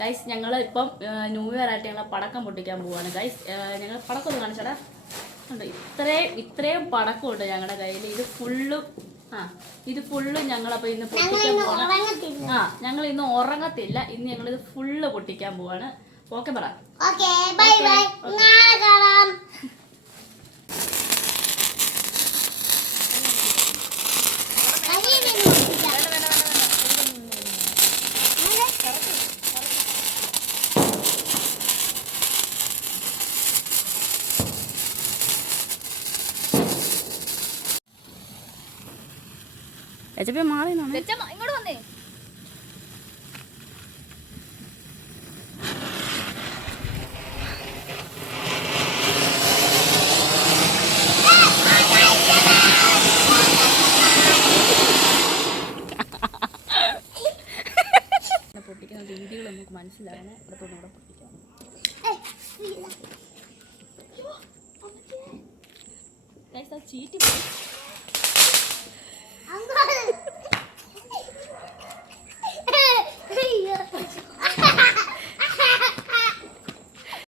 Guys ഞങ്ങൾ ഇപ്പം new year ആയിട്ട് ഞങ്ങൾ പടക്കം പൊട്ടിക്കാൻ പോവാണ് ഗൈസ്. ഞങ്ങൾ പടക്കം ഒന്ന് കാണിച്ചടാ. ഉണ്ട് ഇത്രയും പടക്കമുണ്ട് ഞങ്ങളുടെ കയ്യിൽ. ഇത് ഫുള്ളും ഞങ്ങളപ്പോൾ ഇന്ന് പൊട്ടിക്കാൻ പോവാണ്. ഞങ്ങൾ ഇന്ന് ഉറങ്ങത്തില്ല. ഇന്ന് ഞങ്ങളിത് ഫുള്ള് പൊട്ടിക്കാൻ പോവാണ്. ഓക്കെ പറ. Bye bye. മാറി ഇങ്ങോട്ട് വന്നേ. പൊട്ടിക്കുന്ന രീതികൾ നമുക്ക് മനസ്സിലാകണം. ഇവിടത്തോടെ പൊട്ടിക്കാം. ചീറ്റി